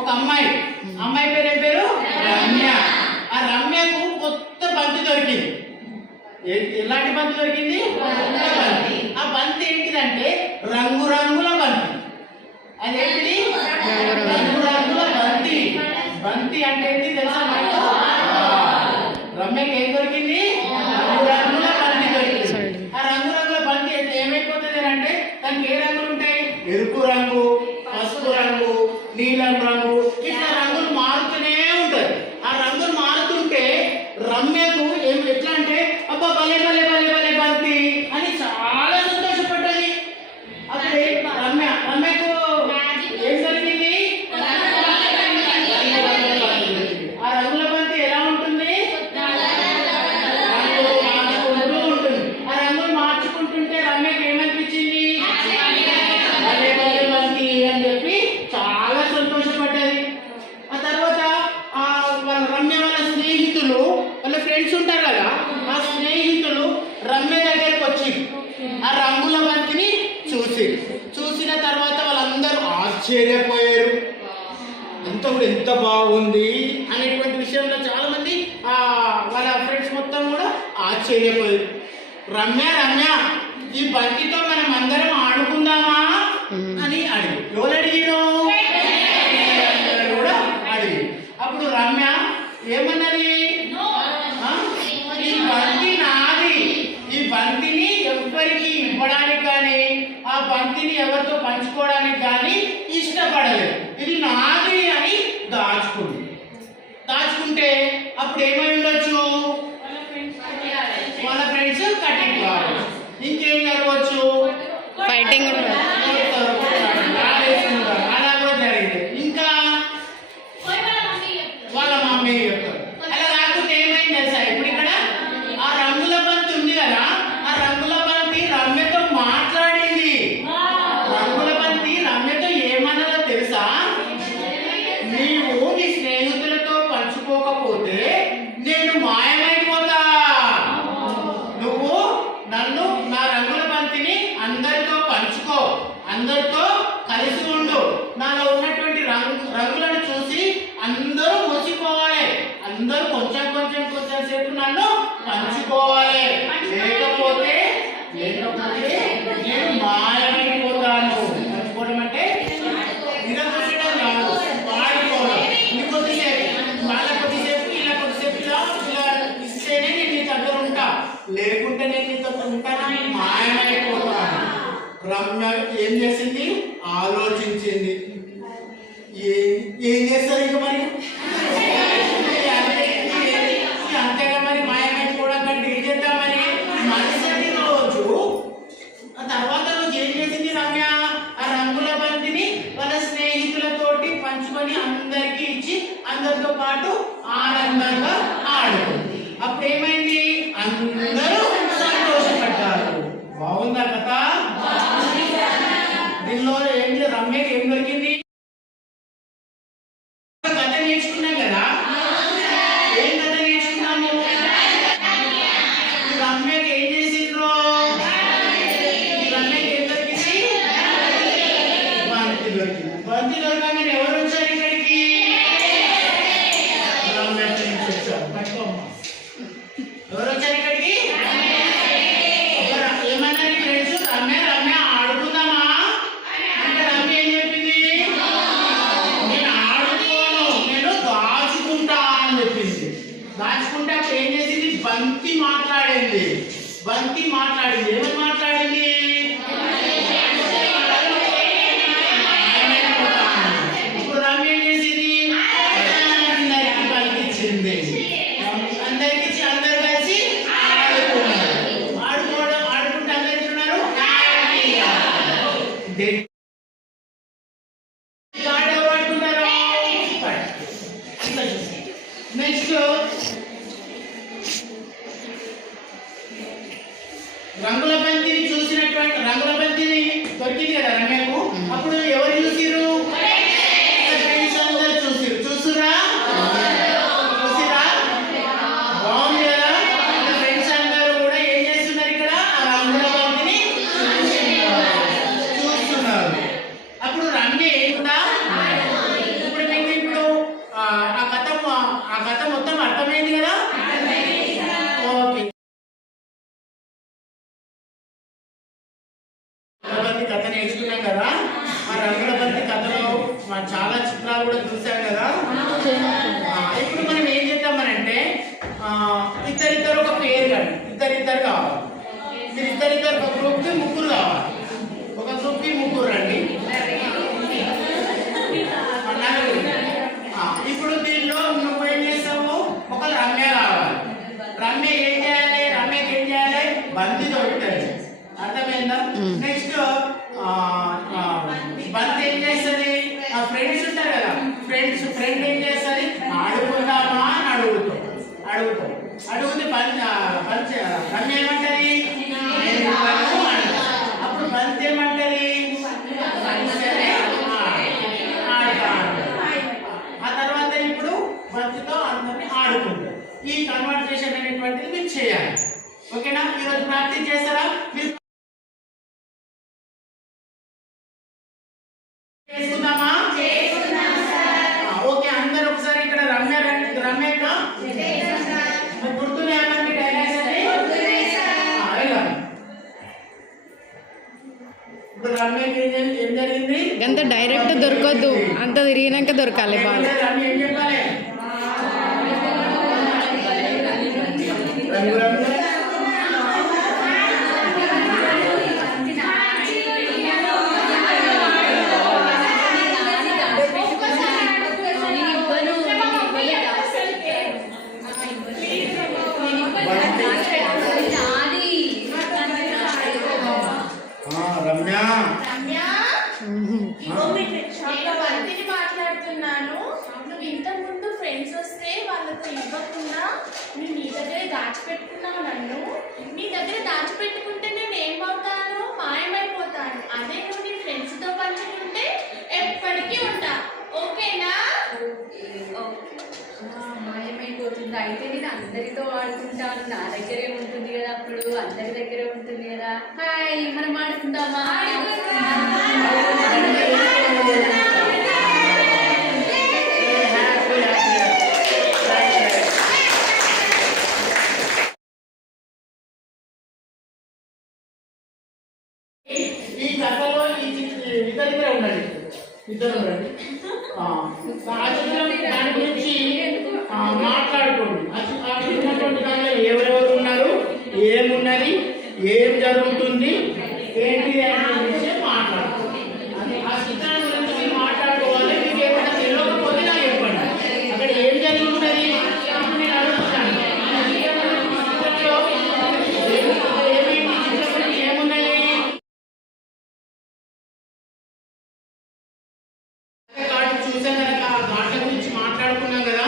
ఒక అమ్మాయి, అమ్మాయి పేరు ఏం పేరు? రమ్య. ఆ రమ్యకు కొత్త బంతి దొరికింది. ఎలాంటి బంతి దొరికింది? ఆ బంతి ఏంటిదంటే రంగురంగుల బంతి. అదేంటిది? రంగురంగుల బంతి. బంతి అంటే ఏంటి తెలుసా మీకు? రమ్యకి ఏం దొరికింది? రంగురంగుల బంతి దొరికింది. ఆ రంగురంగుల బంతి ఏమైపోతుంది అంటే దానికి ఏ రంగులు ఉంటాయి? ఎరుపు రంగు, పసుపు రంగు, నీలం రంగు, ఇట్లా రంగులు మారుతూనే ఉంటాయి. ఆ రంగులు మారుతుంటే రమ్యకు ఎట్లా అంటే అబ్బా భలే భలే భలే భలే బంతి అని చాలా సంతోషపడ్డది. అప్పుడు రమ్యకు ఏం జరిగింది? ఆ రంగుల బంతి ఎలా ఉంటుంది? మార్చుకుంటూ ఉంటుంది. ఆ రంగులు మార్చుకుంటుంటే రమ్యకు ఏమనిపించింది? భలే భలే బంతి అని చెప్పి చాలా సంతోషపడ్డది. ఆ తర్వాత వాళ్ళ రమ్య వాళ్ళ స్నేహితులు, వాళ్ళ ఫ్రెండ్స్ ఉంటారు కదా, ఆ స్నేహితులు రమ్య దగ్గరికి వచ్చి ఆ రంగుల బంతిని చూసిన తర్వాత వాళ్ళందరూ ఆశ్చర్యపోయారు. ఎంత బాగుంది అనేటువంటి విషయంలో చాలా మంది వాళ్ళ ఫ్రెండ్స్ మొత్తం కూడా ఆశ్చర్యపోయారు. రమ్య ఈ బంతితో మనం అందరం ఆడుకుందామా అని అడిగి ఎవరు అడిగిరు? కూడా అడిగి. అప్పుడు రమ్య ఏమన్నది? ఈ బంతి నాది. ఈ బంతిని ఎవరికి ఇవ్వడానికి కానీ ఆ బంతిని ఎవరితో పంచుకోవడానికి కానీ ఇష్టపడలేదు. ఇది నాది అని దాచుకుంటే అప్పుడు ఏమై ఉండొచ్చు? వాళ్ళ ఫ్రెండ్స్ కటింగ్ కావచ్చు, ఇంకేం జరగవచ్చు? ఫైటింగ్ అలా కూడా జరిగింది. ఇంకా వాళ్ళ మమ్మీ చెప్తారు. అలా కాకుండా ఏమైంది తెలుసా? ఇప్పుడు ఇక్కడ ఆ రంగుల బంతి ఉంది కదా, ఆ రంగుల బంతి రమ్యతో మాట్లాడింది. రంగుల బంతి రమ్యతో ఏమన్నదో తెలుసా? నీవు నీ స్నేహితులతో పంచుకోకపోతే నేను మాయమైపోతా. నువ్వు నా రంగుల బంతిని అందరితో పంచుకో, అందరితో కలిసి ఉండు. నాలో ఉన్నటువంటి రంగులను చూసి అందరూ మురిసిపోవాలి. అందరూ కొంచెం సేపు నన్ను పంచుకోవాలి. లేకపోతే నేను మాయమైపోతాను. పంచుకోవడం అంటే నిరకొట్టడం కాదు, మాడిపోవడం. వాళ్ళ కొద్దిసేపు ఇలా కొద్దిసేపు ఇలా ఇస్తేనే నేను నీ దగ్గర ఉంటా, లేకుంటే నేను నీతో ఉంటాను, మాయమైపోతాను. రమ్య ఏం చేసింది? ఆలోచించింది. ఏం చేస్తారు ఇక మరి? అంతేగా మరి మాయమైపోవడం కంటే ఏం చేద్దామని మరుసటి రోజు తర్వాత రోజు ఏం చేసింది రమ్య? ఆ రంగుల బంతిని వాళ్ళ స్నేహితులతోటి పంచుకొని అందరికి ఇచ్చి అందరితో పాటు ఆనందంగా ఆడుకుంది. అప్పుడు ఏమైంది? అందరూ సంతోషపడ్డారు. బాగుందా కథ? దీనిలో ఏంటి? రమ్యకి ఏం దొరికింది? కథ నేర్చుకున్నాం కదా. ఏం కథ నేర్చుకున్నాము? రమ్యకి ఏం చేసిండ్రు? రమ్యకి ఏం దొరికింది? బంతి దొరికింది. బంతి దొరకగానే ఎవరు వచ్చారు ఇక్కడికి? రమ్య ఫ్రెండ్స్ వచ్చారు. పట్టుకోమ్మా. ఎవరు వచ్చారు ఇక్కడికి? ఏమన్నారు ఫ్రెండ్స్? రమ్య ఆడుకుందామా అంటే రమ్య ఏం చెప్పింది? నేను ఆడుకోను, నేను దాచుకుంటా అని చెప్పింది. దాచుకుంటే అప్పుడు ఏం చేసింది? బంతి మాట్లాడింది. ఏమని మాట్లాడింది? ఇప్పుడు రమ్య ఏం చేసింది? అందరికి బంతి ఇచ్చింది. అందరికి ఇచ్చి అందరు కలిసి ఆడుకుంటే అందరు ఉన్నారు. ఎవరు ఆడుకుంటారు? నెక్స్ట్ రంగుల బంతిని దొరికింది కదా రమ్యకు. అప్పుడు ఎవరు చూసిరు? ఫ్రెండ్స్ అందరు చూసిరా? బాగుంది కదా. ఫ్రెండ్స్ అందరూ కూడా ఏం చేస్తున్నారు? ఇక్కడ రంగుల బంతిని చూస్తున్నారు. అప్పుడు రమ్య ఏంటా? ఇప్పుడు మీకు ఇద్దరిద్దరు ఒక పేరు కండి, ఇద్దరిద్దరు కావాలి. మీరు ఇద్దరిద్దరు ఒక గ్రూప్కి ముగ్గురు కావాలి. ఒక గ్రూప్కి ముగ్గురు రండి. ఇప్పుడు దీనిలో నువ్వేం చేస్తావు? ఒక రమ్య కావాలి. రమ్య ఏం చేయాలి? రమ్యకి ఏం చేయాలి? బంతి తొట్టాలి. అర్థమైందా? నెక్స్ట్ బంతి ఏం చేస్తుంది? ఫ్రెండ్స్ ఉంటారు కదా, ఫ్రెండ్ ఏం చేస్తుంది? ఆడుకుందామా అని అడుగుతాం. అడిగితే రమ్య ఏమంటది? అప్పుడు బంతి ఏమంటది? ఆ తర్వాత ఇప్పుడు బంతితో అందరినీ ఆడుకుంటారు. ఈ కన్వర్సేషన్ అనేటువంటిది మీరు చేయాలి. ఓకేనా? ఈరోజు ప్రాక్టీస్ చేస్తారా? మీరు చేసుకుందామా? ఓకే, అందరు ఒకసారి ఇక్కడ రమ్య గుర్తున్నాయా మనకి డైలాగ్స్ అన్ని? ఇప్పుడు రమ్యకి ఏం జరిగింది? అంత డైరెక్ట్ దొరకద్దు, అంత తిరిగినాక దొరకాలి. బాగా రమ్య ఏం చెప్పాలి? రంగు రంగు మాట్లాడుతున్నాను. నువ్వు ఇంతకు ముందు ఫ్రెండ్స్ వస్తే వాళ్ళతో ఇవ్వకుండా నువ్వు నీ దగ్గర దాచిపెట్టుకున్నావు. నన్ను నీ దగ్గర దాచిపెట్టుకుంటే నేను ఏమవుతాను? మాయమైపోతాను. అదే నువ్వు నీ ఫ్రెండ్స్తో పంచుకుంటే ఎప్పటికీ ఉంటా. ఓకేనా? మాయమైపోతుంది. అయితే నేను అందరితో ఆడుకుంటాను. నా దగ్గరే ఉంటుంది కదా, అప్పుడు అందరి దగ్గరే ఉంటుంది కదా. హాయ్, మనం ఆడుకుందామా? ఈ కథలో ఇద్దరు ఉండండి. దాని గురించి మాట్లాడుకోండి. వచ్చినటువంటి దానిలో ఎవరెవరు ఉన్నారు, ఏమున్నది, ఏం జరుగుతుంది, ఏంటి అనే విషయం మాట్లాడుకోండి. ఆ చిత్రాన్ని గురించి మీరు మాట్లాడుకోవాలి. మీకు ఏమైనా తెలియకపోతే నాకు చెప్పండి. అక్కడ ఏం జరుగుతున్నది నేను అడుగుతాను. ఏమున్నాయి? చూసాం కనుక ఆ ఘాట్ల గురించి మాట్లాడుకున్నాం కదా.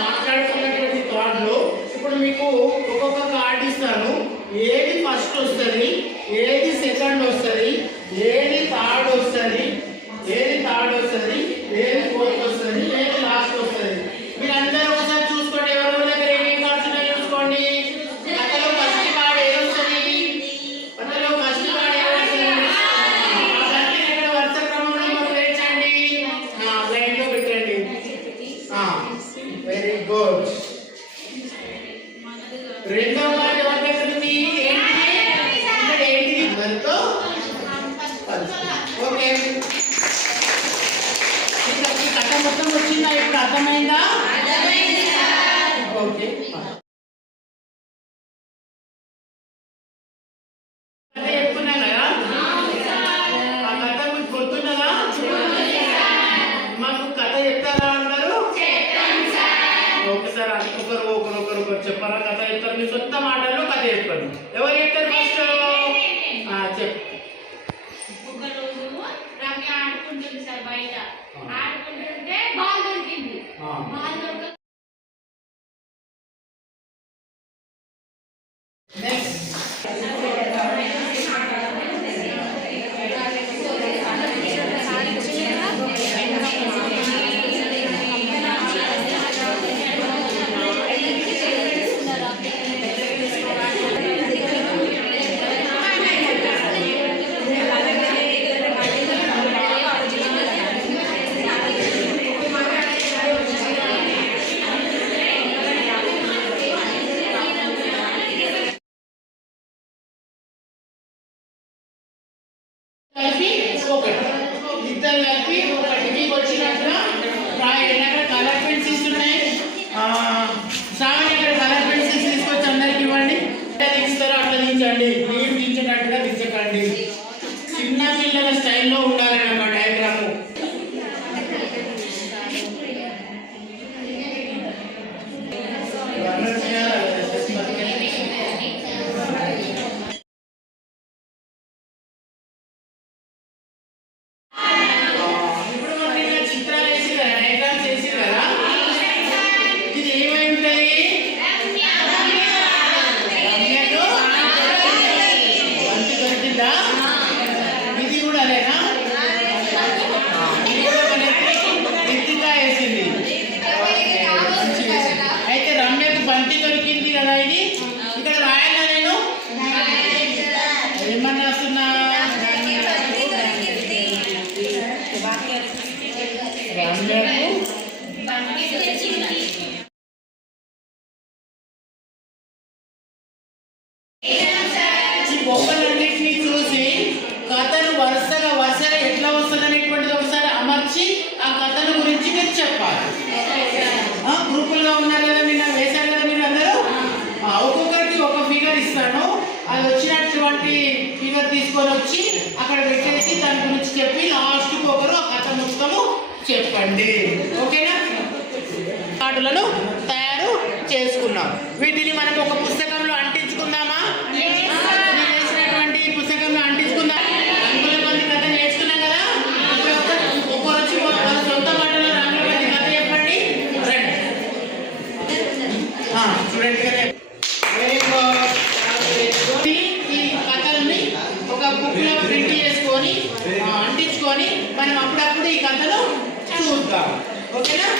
మాట్లాడుకున్నటువంటి కార్డులో ఇప్పుడు మీకు ఒక్కొక్క కార్డు ఇస్తాను. ఏది ఫస్ట్ వస్తుంది, ఏది సెకండ్ వస్తుంది, ఏది థర్డ్ వస్తుంది, ఏది ఫోర్త్ వస్తుంది, ఏది లాస్ట్ వస్తుంది. మీరందరూ ఒకసారి చూసుకోండి. ఎవరి దగ్గర ఏమేమి కార్డ్స్ ఉన్నాయో చూసుకోండి. అతలో ఫస్ట్ కార్డు ఏది వస్తుంది? వరుస క్రమంలో వేయించండి. లైన్ లో పెట్టండి. Very good. రెండవ కార్డు ఎవరి దగ్గర ఉంది? ఏంటి? ఓకే, ఈ కథ మొత్తం వచ్చిందా? ఇప్పుడు అర్థమైందా? ఓకే, కథ చెప్పుకున్నాం కదా. ఆ కథ మీకు గుర్తున్నదా? మాకు కథ చెప్తారా అందరూ? ఒకసారి ఒకరు చెప్పారా? కథ చెప్తారు. మీ సొంత మాటల్లో కథ చెప్పండి. ఎవరు చెప్తారు ఫస్ట్? చెప్పు. ఒకరోజు రమ్య ఆడుకుంటుంది సార్ బయట. ఆడుకుంటుంటే బాల్ దొరికింది. బాల్ దొరక కలిపి ఒకటి, ఇద్దరు కలిపి ఒకటి. మీకు వచ్చినట్టుగా కలర్ పెన్సిల్స్ ఉన్నాయి. శ్రావణి అక్కడ కలర్ పెన్సిల్స్ ఈ బొమ్మలన్నింటినీ చూసి కథను వరుసగా ఎట్లా వస్తుంది అనేటువంటిది ఒకసారి అమర్చి ఆ కథను గురించి మీరు చెప్పాలి. గ్రూపులుగా ఉన్నారు కదా, మీరు వేశారు కదా మీరు అందరూ. ఒక్కొక్కరికి ఒక ఫిగర్ ఇస్తాను, అది వచ్చినటువంటి ఫిగర్ తీసుకొని వచ్చి అక్కడ పెట్టేసి దాని గురించి చెప్పి లాస్ట్కి ఒకరు ఆ కథ మొత్తము చెప్పండి. ఓకేనా? కార్డులను తయారు చేసుకున్నాం. వీటిని మనం ఒక పుస్తకంలో అంటించుకుందామా? వేసినటువంటి పుస్తకంలో అంటించుకుందాం. రంగుల బంతి కథ నేర్చుకున్నాం కదా. ఒక్కరు వచ్చి వాళ్ళ సొంత మాటలో రంగుల బంతి కథ చెప్పండి. రండి చూడండి కదా. Very good. ఈ కథల్ని ఒక బుక్ లో ప్రింట్ చేసుకొని అంటించుకొని మనం అప్పుడప్పుడు ఈ కథను చూద్దాం. ఓకేనా?